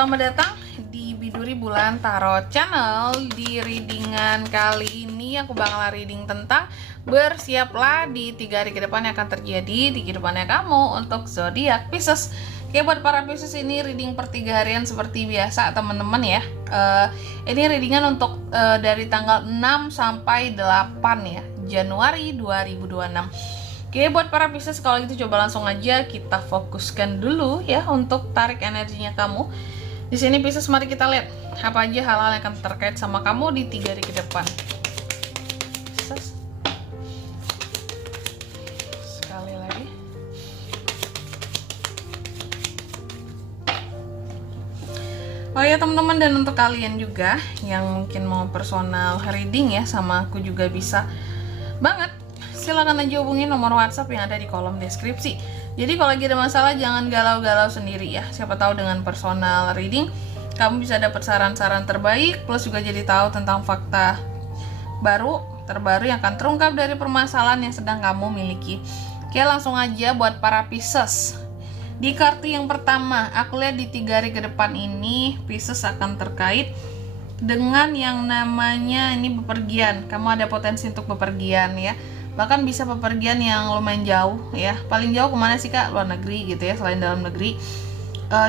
selamat datang di Biduri Bulan Tarot Channel. Di readingan kali ini aku bakal reading tentang bersiaplah di 3 hari ke depan yang akan terjadi di kehidupannya kamu untuk zodiak Pisces. Oke, buat para Pisces ini reading per 3 harian seperti biasa teman-teman ya. Ini readingan untuk dari tanggal 6 sampai 8 ya, Januari 2026. Oke, buat para Pisces kalau gitu coba langsung aja kita fokuskan dulu ya untuk tarik energinya kamu. Di sini Pisces, mari kita lihat apa aja hal-hal yang akan terkait sama kamu di 3 hari ke depan. Pisces. Sekali lagi. Oh ya teman-teman, dan untuk kalian juga yang mungkin mau personal reading ya sama aku juga bisa banget. Silakan aja hubungi nomor WhatsApp yang ada di kolom deskripsi. Jadi kalau lagi ada masalah jangan galau-galau sendiri ya. Siapa tahu dengan personal reading kamu bisa dapat saran-saran terbaik, plus juga jadi tahu tentang fakta terbaru yang akan terungkap dari permasalahan yang sedang kamu miliki. Oke, langsung aja buat para Pisces. Di kartu yang pertama, aku lihat di 3 hari ke depan ini Pisces akan terkait dengan yang namanya ini bepergian. Kamu ada potensi untuk bepergian ya. Bahkan bisa bepergian yang lumayan jauh ya. Paling jauh kemana sih kak? Luar negeri gitu ya, selain dalam negeri.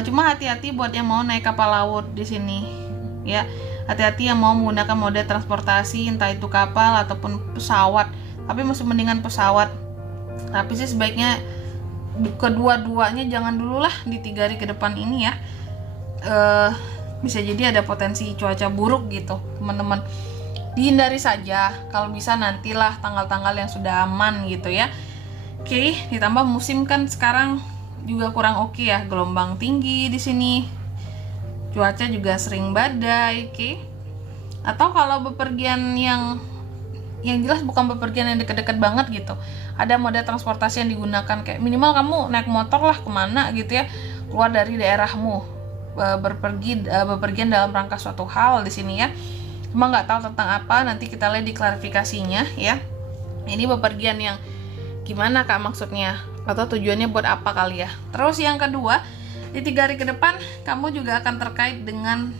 Cuma hati-hati buat yang mau naik kapal laut di sini ya. Hati-hati yang mau menggunakan moda transportasi, entah itu kapal ataupun pesawat. Tapi masih mendingan pesawat. Tapi sih sebaiknya kedua-duanya jangan dulu lah di 3 hari ke depan ini ya. Bisa jadi ada potensi cuaca buruk gitu teman-teman. Dihindari saja, kalau bisa nantilah tanggal-tanggal yang sudah aman gitu ya. Oke, ditambah musim kan sekarang juga kurang oke ya, gelombang tinggi di sini. Cuaca juga sering badai, oke. Atau kalau bepergian yang jelas bukan bepergian yang deket-deket banget gitu. Ada moda transportasi yang digunakan kayak minimal kamu naik motor lah kemana gitu ya, keluar dari daerahmu, bepergian dalam rangka suatu hal di sini ya. Cuma nggak tahu tentang apa, nanti kita lihat di klarifikasinya ya. Ini bepergian yang gimana kak maksudnya, atau tujuannya buat apa kali ya. Terus yang kedua, di 3 hari ke depan kamu juga akan terkait dengan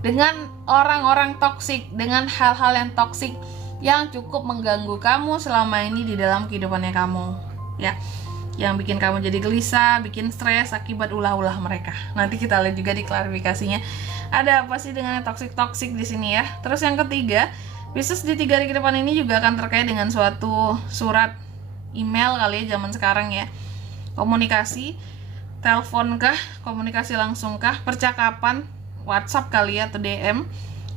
dengan orang-orang toksik, dengan hal-hal yang toksik yang cukup mengganggu kamu selama ini di dalam kehidupannya kamu ya, yang bikin kamu jadi gelisah, bikin stres akibat ulah-ulah mereka. Nanti kita lihat juga di klarifikasinya ada apa sih dengan yang toksik di sini ya. Terus yang ketiga, Pisces di 3 hari ke depan ini juga akan terkait dengan suatu surat, email kali ya zaman sekarang ya. Komunikasi, telepon kah, komunikasi langsung kah, percakapan, WhatsApp kali ya atau DM.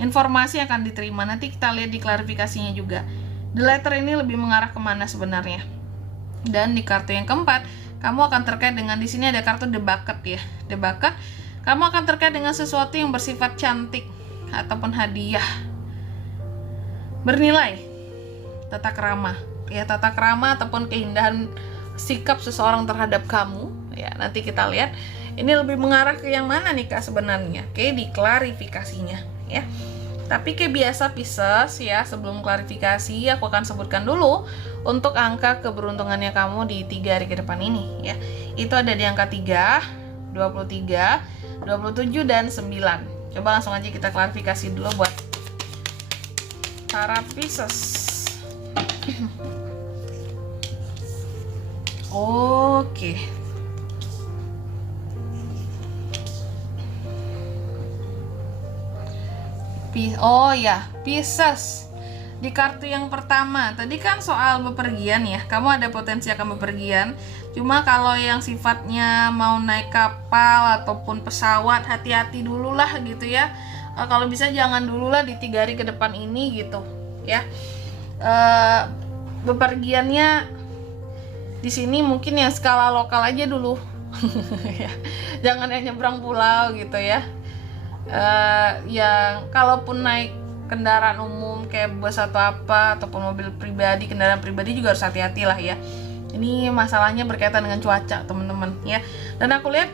Informasi akan diterima. Nanti kita lihat di klarifikasinya juga. The letter ini lebih mengarah kemana sebenarnya. Dan di kartu yang keempat, kamu akan terkait dengan di sini ada kartu The Bucket ya. The Bucket, kamu akan terkait dengan sesuatu yang bersifat cantik ataupun hadiah bernilai, tata krama ya, tata krama ataupun keindahan sikap seseorang terhadap kamu ya. Nanti kita lihat ini lebih mengarah ke yang mana nih kak sebenarnya. Oke, di klarifikasinya ya. Tapi kayak biasa Pisces ya, sebelum klarifikasi aku akan sebutkan dulu untuk angka keberuntungannya kamu di 3 hari ke depan ini ya. Itu ada di angka 3, 23, 27 dan 9. Coba langsung aja kita klarifikasi dulu buat para Pisces. Oke. Oh ya, Pisces. Di kartu yang pertama, tadi kan soal bepergian ya. Kamu ada potensi akan bepergian. Cuma kalau yang sifatnya mau naik kapal ataupun pesawat, hati-hati dulu lah gitu ya. Kalau bisa jangan dulu lah di 3 hari ke depan ini gitu ya. Bepergiannya di sini mungkin yang skala lokal aja dulu. Ya. Jangan yang nyebrang pulau gitu ya. Yang kalaupun naik kendaraan umum kayak bus atau apa ataupun mobil pribadi, kendaraan pribadi juga harus hati-hati lah ya. Ini masalahnya berkaitan dengan cuaca teman-teman ya. Dan aku lihat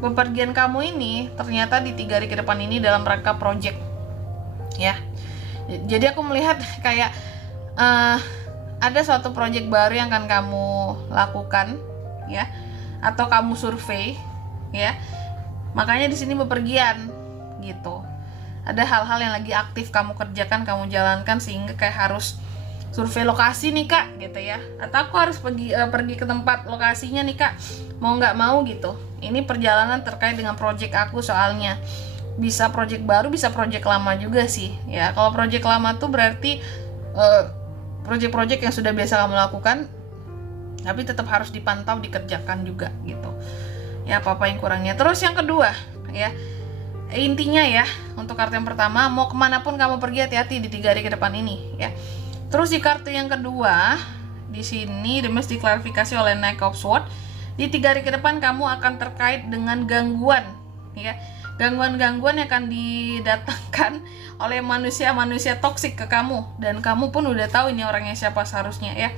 bepergian kamu ini ternyata di 3 hari ke depan ini dalam rangka project ya. Jadi aku melihat kayak ada suatu project baru yang akan kamu lakukan ya, atau kamu survei ya. Makanya di sini bepergian gitu. Ada hal-hal yang lagi aktif kamu kerjakan, kamu jalankan, sehingga kayak harus survei lokasi nih kak gitu ya, atau aku harus pergi ke tempat lokasinya nih kak, mau nggak mau gitu. Ini perjalanan terkait dengan project aku, soalnya bisa project baru, bisa project lama juga sih ya. Kalau project lama tuh berarti project-project yang sudah biasa kamu lakukan, tapi tetap harus dipantau, dikerjakan juga gitu ya, apa-apa yang kurangnya. Terus yang kedua ya, intinya ya, untuk kartu yang pertama, mau kemanapun kamu pergi, hati-hati di 3 hari ke depan ini ya. Terus di kartu yang kedua, di sini the message diklarifikasi oleh Knight of Swords. Di 3 hari ke depan kamu akan terkait dengan gangguan ya. Gangguan-gangguan yang akan didatangkan oleh manusia-manusia toksik ke kamu, dan kamu pun udah tahu ini orangnya siapa seharusnya ya.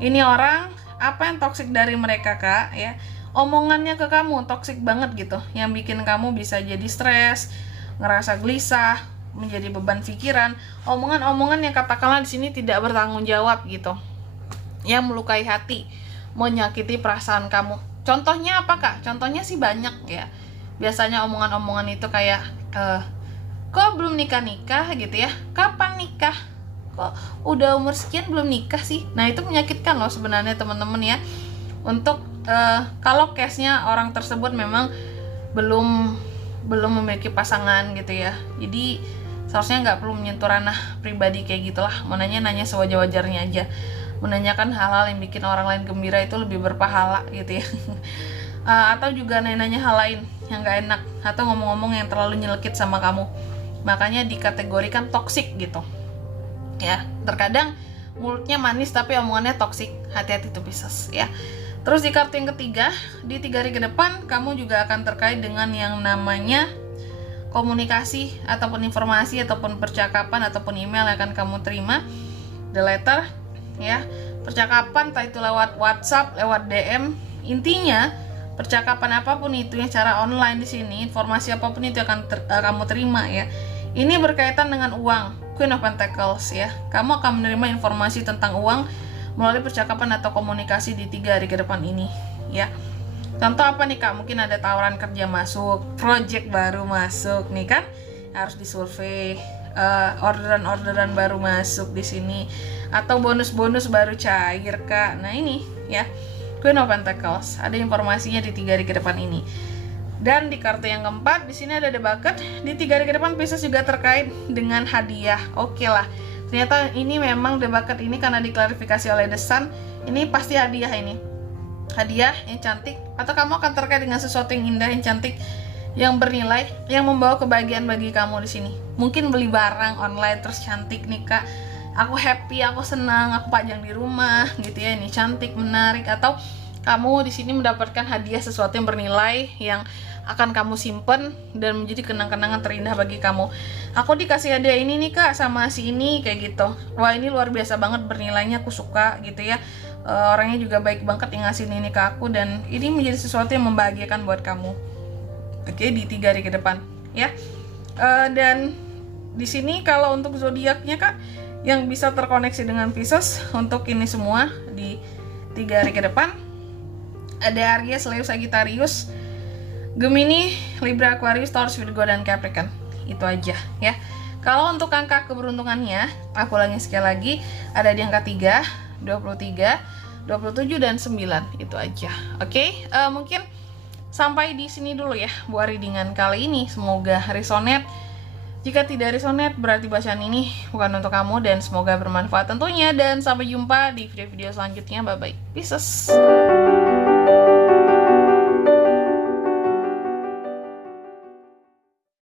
Ini orang, apa yang toksik dari mereka kak ya? Omongannya ke kamu toksik banget gitu, yang bikin kamu bisa jadi stres, ngerasa gelisah, menjadi beban pikiran, omongan-omongan yang katakanlah di sini tidak bertanggung jawab gitu, yang melukai hati, menyakiti perasaan kamu. Contohnya apa kak? Contohnya sih banyak ya. Biasanya omongan-omongan itu kayak kok belum nikah gitu ya, kapan nikah, kok udah umur sekian belum nikah sih. Nah itu menyakitkan loh sebenarnya teman-teman ya. Untuk kalau case-nya orang tersebut memang belum memiliki pasangan gitu ya, jadi seharusnya nggak perlu menyentuh ranah pribadi kayak gitulah. Nanya sewajar-wajarnya aja. Menanyakan hal-hal yang bikin orang lain gembira itu lebih berpahala gitu ya. Atau juga nanya hal lain yang nggak enak, atau ngomong-ngomong yang terlalu nyelekit sama kamu, makanya dikategorikan toksik gitu ya. Terkadang mulutnya manis tapi omongannya toksik, hati-hati tuh Pisces ya. Terus di kartu yang ketiga, di 3 hari ke depan kamu juga akan terkait dengan yang namanya komunikasi ataupun informasi ataupun percakapan ataupun email yang akan kamu terima, the letter ya. Percakapan entah itu lewat WhatsApp, lewat DM, intinya percakapan apapun itu yang secara online di sini, informasi apapun itu akan kamu terima ya. Ini berkaitan dengan uang, Queen of Pentacles ya. Kamu akan menerima informasi tentang uang melalui percakapan atau komunikasi di 3 hari ke depan ini ya. Contoh apa nih kak? Mungkin ada tawaran kerja masuk, project baru masuk nih kan, harus disurvei, orderan baru masuk di sini, atau bonus baru cair kak. Nah ini ya, Queen of Pentacles, ada informasinya di 3 hari ke depan ini. Dan di kartu yang keempat, di sini ada The Bucket. Di 3 hari ke depan Pisces juga terkait dengan hadiah. Oke lah, ternyata ini memang The Bucket ini karena diklarifikasi oleh The Sun, ini pasti hadiah ini. Hadiah yang cantik, atau kamu akan terkait dengan sesuatu yang indah, yang cantik, yang bernilai, yang membawa kebahagiaan bagi kamu di sini. Mungkin beli barang online terus cantik nih kak, aku happy, aku senang, aku pajang di rumah gitu ya, ini cantik, menarik. Atau kamu di sini mendapatkan hadiah sesuatu yang bernilai, yang akan kamu simpen dan menjadi kenang-kenangan terindah bagi kamu. Aku dikasih hadiah ini nih kak sama si ini kayak gitu, wah ini luar biasa banget bernilainya, aku suka gitu ya. Orangnya juga baik banget yang ngasih ini ke aku, dan ini menjadi sesuatu yang membahagiakan buat kamu. Oke, di 3 hari ke depan ya. Dan di sini kalau untuk zodiaknya kak yang bisa terkoneksi dengan Pisces untuk ini semua di 3 hari ke depan, ada Aries, Leo, Sagittarius, Gemini, Libra, Aquarius, Taurus, Virgo, dan Capricorn. Itu aja ya. Kalau untuk angka keberuntungannya, aku ulangi sekali lagi, ada di angka 3, 23, 27, dan 9. Itu aja. Oke, mungkin sampai di sini dulu ya buat readingan kali ini. Semoga resonate. Jika tidak resonate, berarti bacaan ini bukan untuk kamu, dan semoga bermanfaat tentunya. Dan sampai jumpa di video-video selanjutnya. Bye-bye. Pisces.